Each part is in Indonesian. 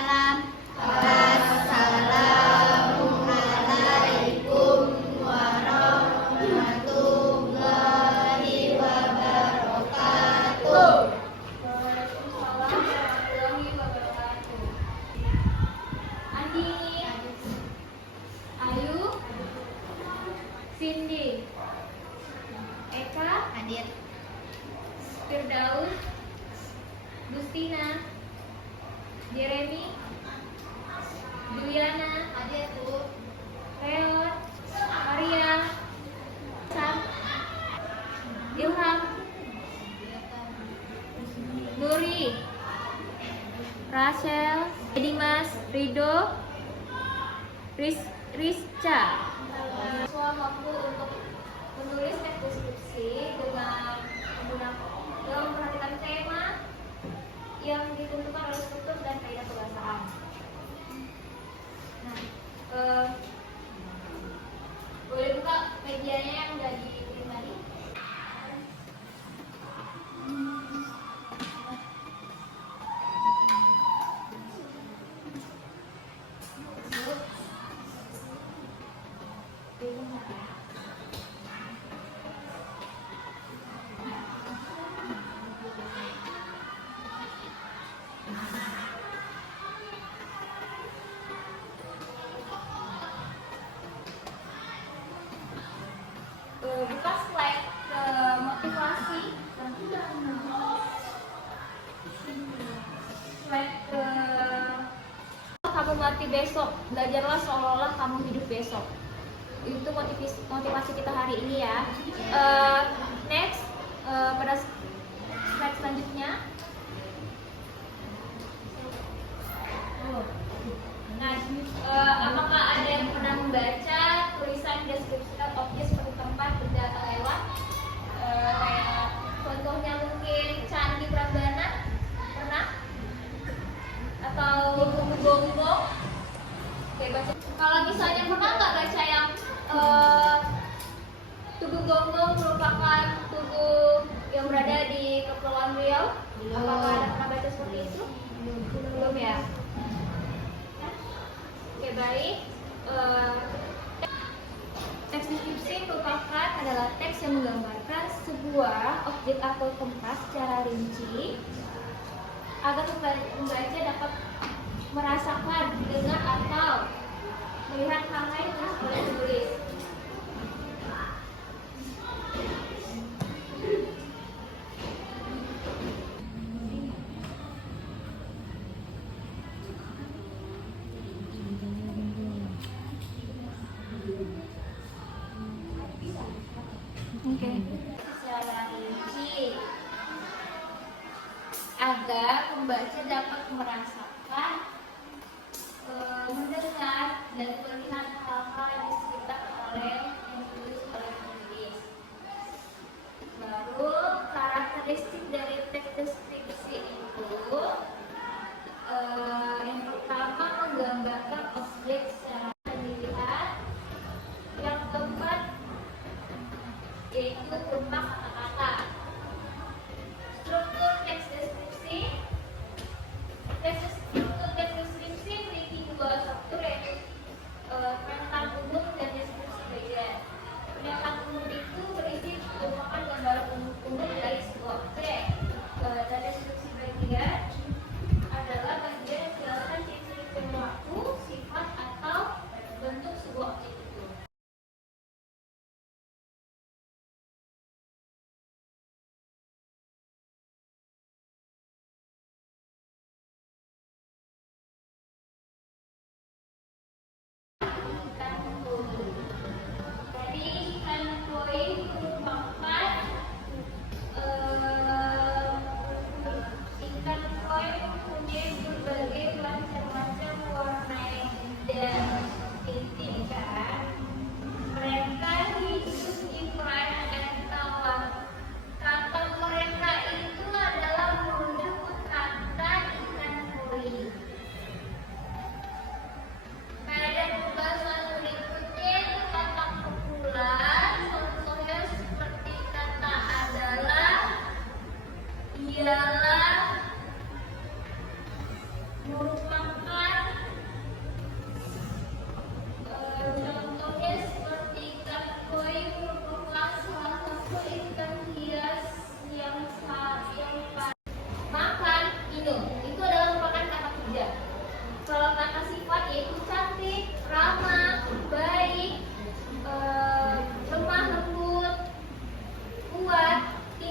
Assalamualaikum warahmatullahi wabarakatuh. Waalaikumsalam warahmatullahi wabarakatuh. Andi, Ayu, Cindy, Eka, hadir. Firdaus, Gustina, Jeremy, Juliana, hadir Bu. Reot, Maria, Sam, Ilham, Nuri, Rachel, Dimas, Rido, Rizca. Siswa mampu untuk menulis teks deskripsi dengan memperhatikan tema yang ditentukan oleh struktur dan kaidah kebahasaan. Nah, boleh buka medianya yang udah dikirim tadi. Buka slide ke motivasi. Slide ke kamu mati besok, belajarlah seolah-olah kamu hidup besok. Itu motivasi kita hari ini ya. Next, pada slide selanjutnya. Nah, apakah ada yang pernah membaca tulisan deskripsikan objek seperti tempat, benda atau hewan? Kayak contohnya mungkin Candi Prambanan, pernah? Atau Tugu Gonggong? Oke, baca. Kalau misalnya pernah nggak baca yang Tugu Gonggong merupakan tugu yang berada di Kepulauan Riau? Apakah ada pernah baca seperti itu? Belum ya? Oke, baik. Teks deskripsi merupakan adalah teks yang menggambarkan sebuah objek atau tempat secara rinci agar pembaca dapat merasakan, dengar atau melihat hal-hal yang telah oleh penulis. Secara rinci agar pembaca dapat merasakan, mendengar dan melihat hal-hal yang diceritakan oleh yang ditulis oleh penulis. Baru karakteristik dari teks deskripsi itu yang pertama menggambarkan objek secara dilihat, yang keempat yaitu rumah kata-kata. Struktur teks deskripsi memiliki dua struktur, yaitu pernyataan umum dan deskripsi belajar. Pernyataan umum itu berisi merupakan gambaran umum dari sebuah objek.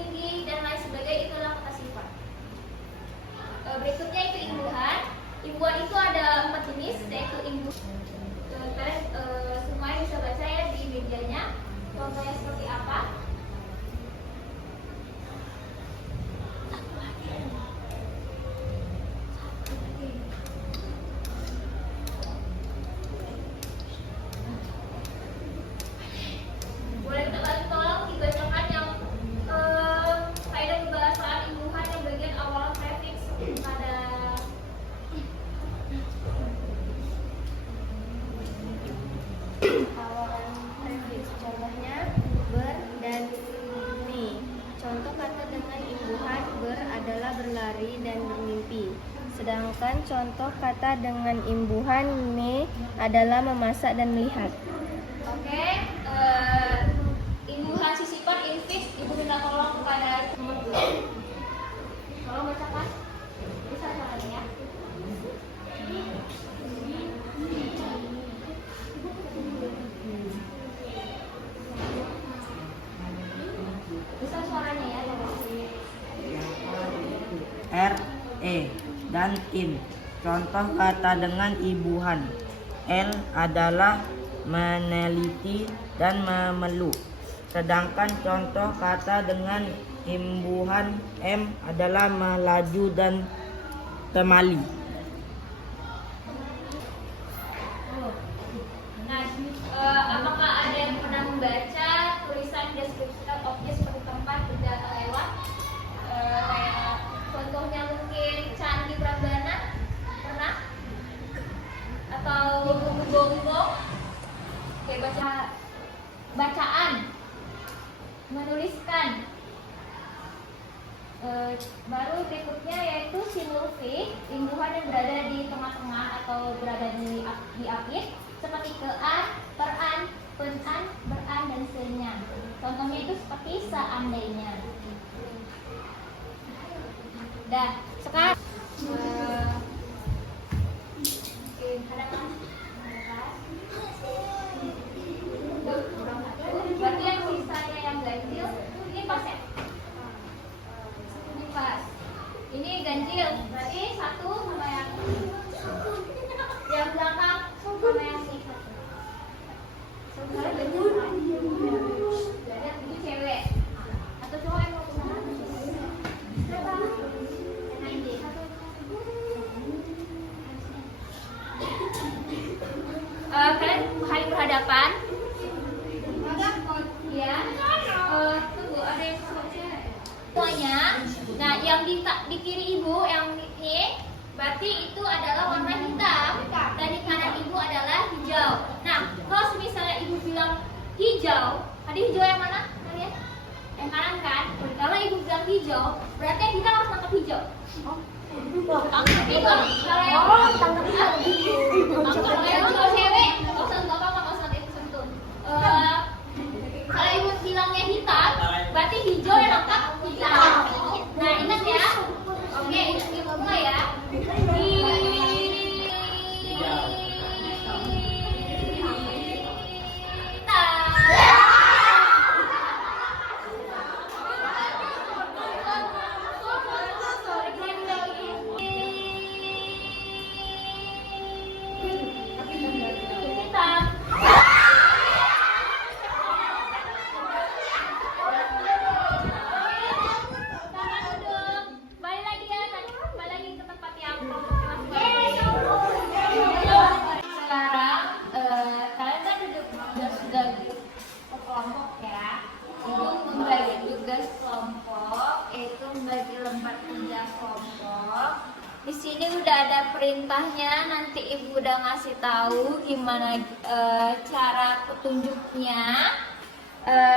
tinggi, dan lain sebagainya. Itulah kata sifat. Berikutnya itu imbuhan. Imbuhan itu ada 4 jenis, yaitu imbuhan. Kalian semuanya bisa baca ya di medianya. Contohnya seperti apa? Boleh minta bantu tolong dibacakan yang faedah pembahasan imbuhan yang bagian awal prefix pada awalan prefix. Contohnya ber dan mi. Contoh kata dengan imbuhan ber adalah berlari dan bermimpi. Sedangkan contoh kata dengan imbuhan me adalah memasak dan melihat. Oke, imbuhan sisipan infix, ibu minta tolong kepada teman-teman. Tolong bacakan. Bisa caranya ya. Bisa suaranya ya. R, E, dan in. Contoh kata dengan imbuhan. L adalah meneliti dan memeluk. Sedangkan contoh kata dengan imbuhan M adalah melaju dan temali. Nah, apakah ada yang pernah membaca tulisan deskripsi objek seperti tempat, benda atau hewan? Kayak contohnya mungkin candi Prambanan, pernah? Atau gonggong? Oke, bacaan, menuliskan. Baru berikutnya yaitu simulfik, imbuhan yang berada di tengah-tengah atau berada di akhir, seperti kean, peran, penan, beran, dan senya. Contohnya itu seperti seandainya. Dah, sekarang berarti yang sisanya yang ganjil ini pas ya? Ini pas. Ini ganjil, berarti satu sama yang belakang sama yang sisa. Sebenarnya ganjil kan? Jadi itu cewek atau cowok yang mau kemana? Berapa? Yang lain kalian hari berhadapan. Ya, tunggu ada yang semuanya. Nah, yang di kiri ibu yang ini berarti itu adalah warna hitam dan di kanan ibu adalah hijau. Nah, kalau misalnya ibu bilang hijau, tadi hijau yang mana kalian? Yang kanan kan? Kalau ibu bilang hijau, berarti kita harus tangkap hijau. Tangkap hijau. Kalau yang tangkap hijau. Kalau yang cewek, nggak usah ikut sentuh. Kalau ibu bilangnya hitam, berarti hijau yang lengkap hitam. Nah, ingat ya. Oke, ingat semua ya. Di sini udah ada perintahnya, nanti ibu udah ngasih tahu gimana cara petunjuknya.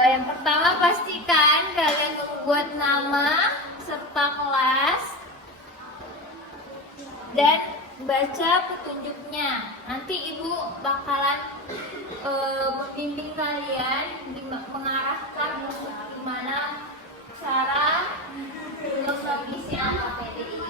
Yang pertama pastikan kalian membuat nama serta kelas dan baca petunjuknya. Nanti ibu bakalan membimbing kalian, mengarahkan gimana cara mengisi AKPD ini.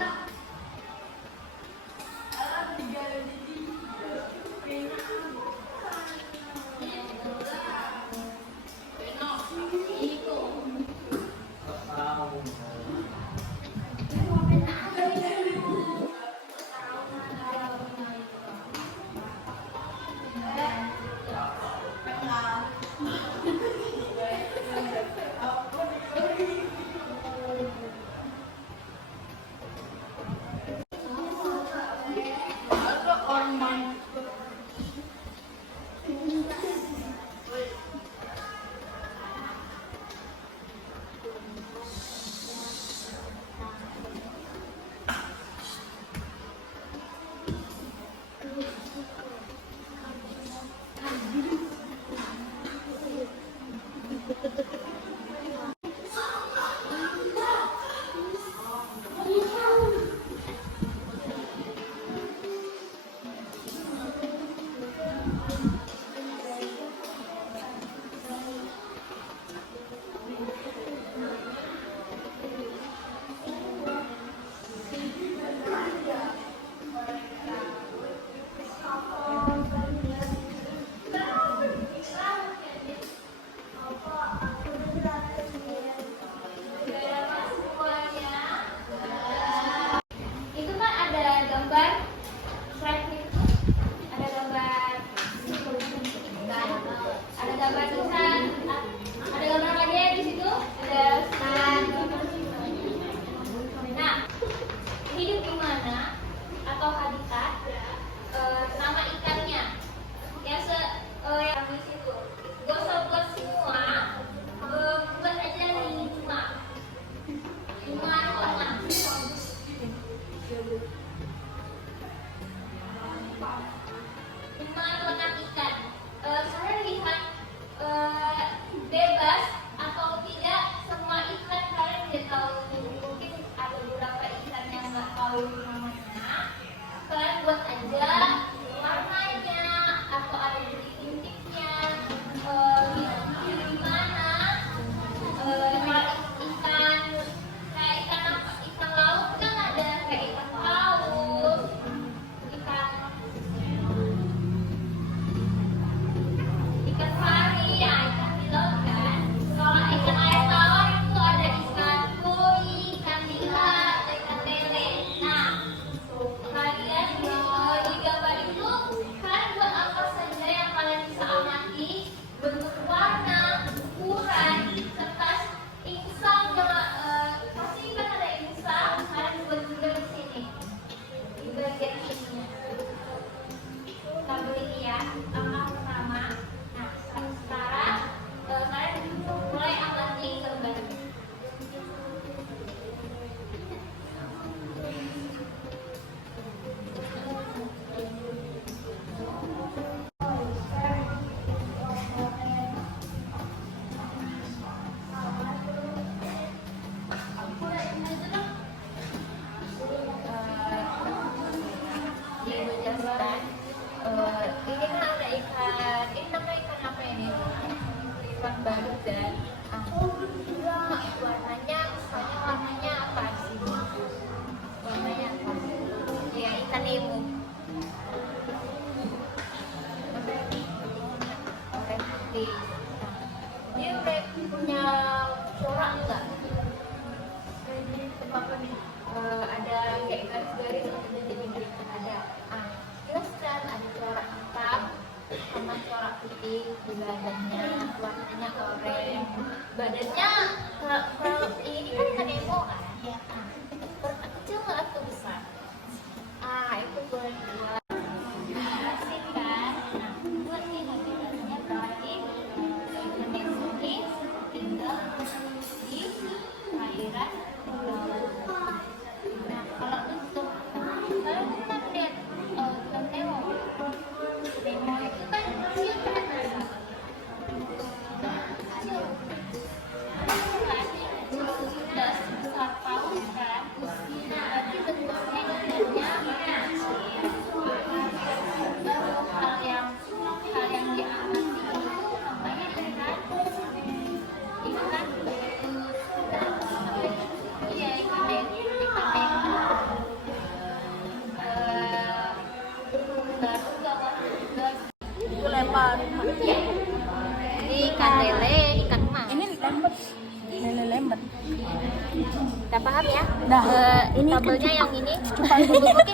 Udah paham ya? Dah. Ini tabelnya yang ini mungkin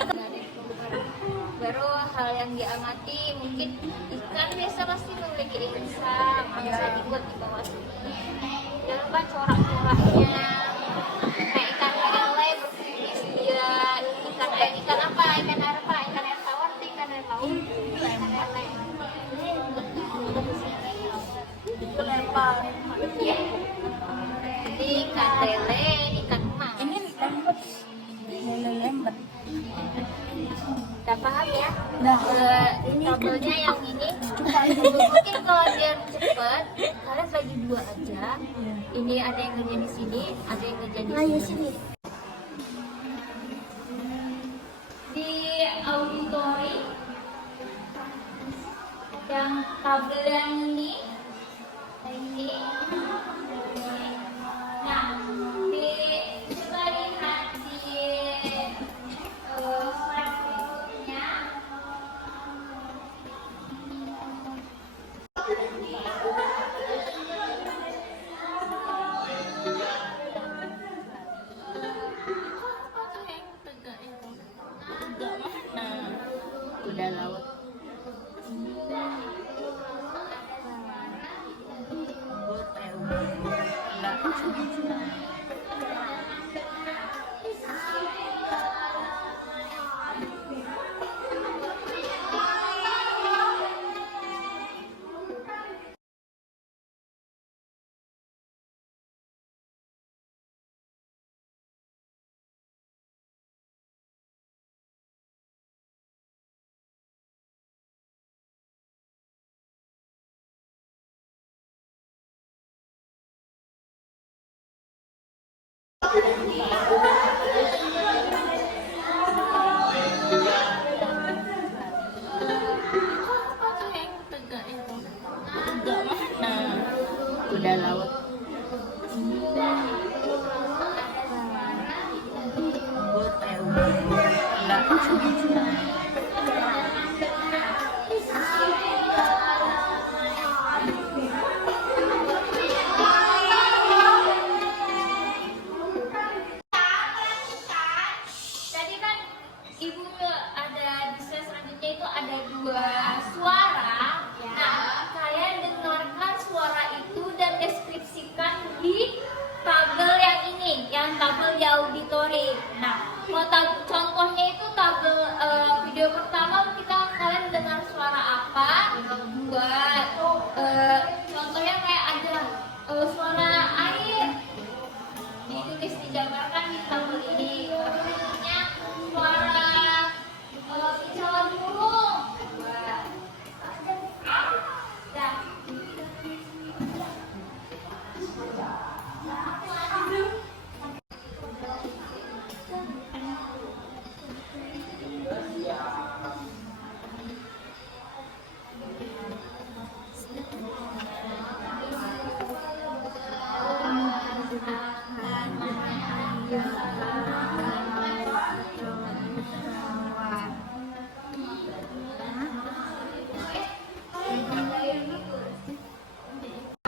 baru hal yang diamati mungkin ikan biasa pasti memiliki insang bisa dibuat di bawah sini. Jangan lupa corak-coraknya kayak ikan lele berjenis dia ikan apa? Ikan air apa? Ikan air tawar atau ikan air laut? Ikan lele. Ya. Jadi ikan lele, ikan emas. Ini lembut. Lele lembut. Udah paham ya? Dah. Ini tabelnya yang ini mungkin kalau biar cepet kalian bagi dua aja. Ini ada yang kerja di sini, ada yang kerja di sini. Di auditori yang tabel yang ini. Nah, coba lihat di slide berikutnya. Udah laut. Udah laut. Tadi kan ibu ada di slide selanjutnya itu ada dua suara. Nah, kalian dengarkan suara itu dan deskripsikan di tabel yang ini, yang tabel di auditori. Nah, kalau contohnya itu tabel video pertama kalian dengar suara apa? Buat contohnya kayak ada suara air. Ditulis dijabarkan di tabel ini. Berikutnya suara kicauan burung. Dah.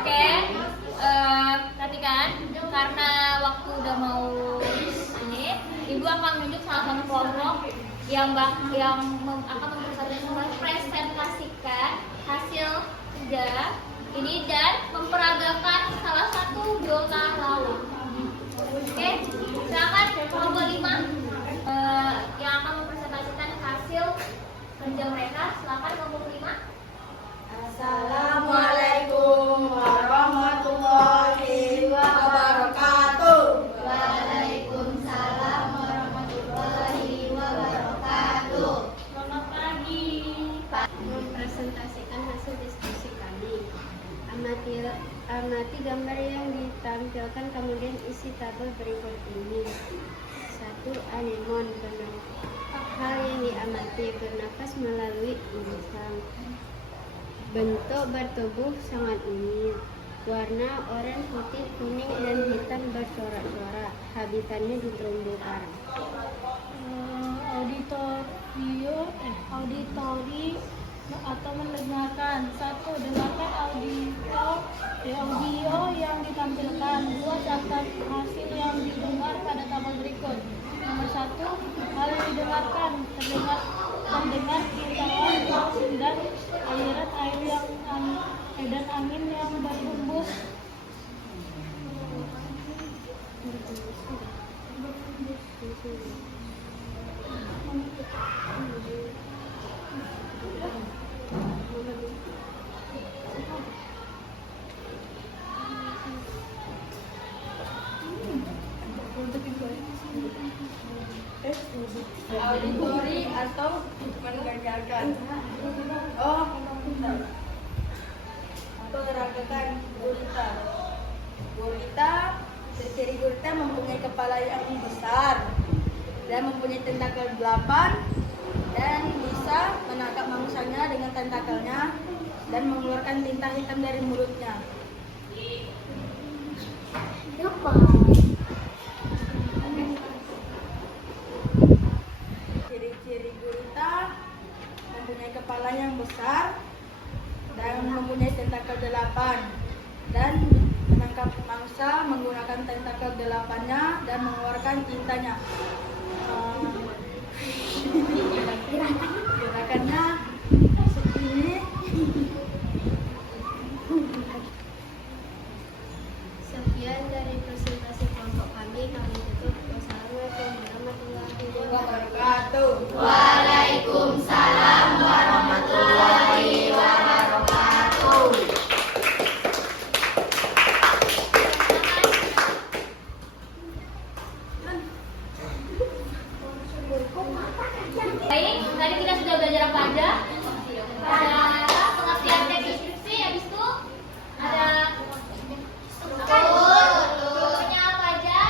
Oke, tadi kan karena waktu udah mau ini, ibu akan menunjuk salah satu kelompok yang akan mempresentasikan hasil kerja ini dan memperagakan salah satu biota laut. Oke, silakan kelompok 5 yang akan mempresentasikan hasil kerja mereka. Silakan kelompok 5. Assalamualaikum warahmatullahi wabarakatuh. Waalaikumsalam warahmatullahi wabarakatuh. Selamat pagi. Mempresentasikan hasil diskusi kami. Amati gambar yang ditampilkan, kemudian isi tabel berikut ini. 1. Anemon hal yang diamati bernafas melalui insang. Bentuk bertubuh sangat unik. Warna oranye, putih, kuning, dan hitam bercorak-corak. Habitatnya di terumbu karang. Auditori atau mendengarkan. 1. Dengarkan audio yang ditampilkan. 2. Catat hasil yang Auditori atau mendengarkan. Oh, peragakan gurita. Gurita, ciri gurita mempunyai kepala yang besar dan mempunyai tentakel 8 dan bisa menangkap mangsanya dengan tentakelnya dan mengeluarkan tinta hitam dari mulutnya. Ciri-ciri gurita mempunyai kepala yang besar dan mempunyai tentakel 8 dan menangkap mangsa menggunakan tentakel 8-nya dan mengeluarkan tintanya. Gerakannya seperti ini. Sekian dari presentasi kelompok kami tutup. Wassalamualaikum warahmatullahi wabarakatuh. Waalaikumsalam warahmatullahi wabarakatuh. Baik, tadi kita sudah belajar apa aja? Ada pengertian teks deskripsi, habis itu ada strukturnya apa aja?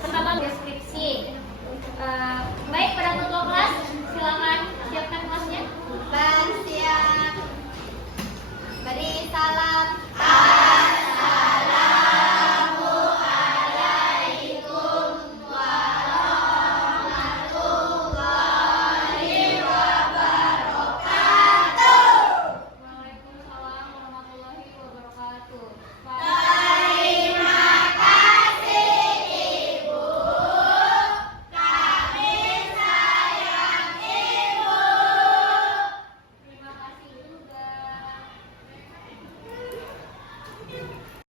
Pertama deskripsi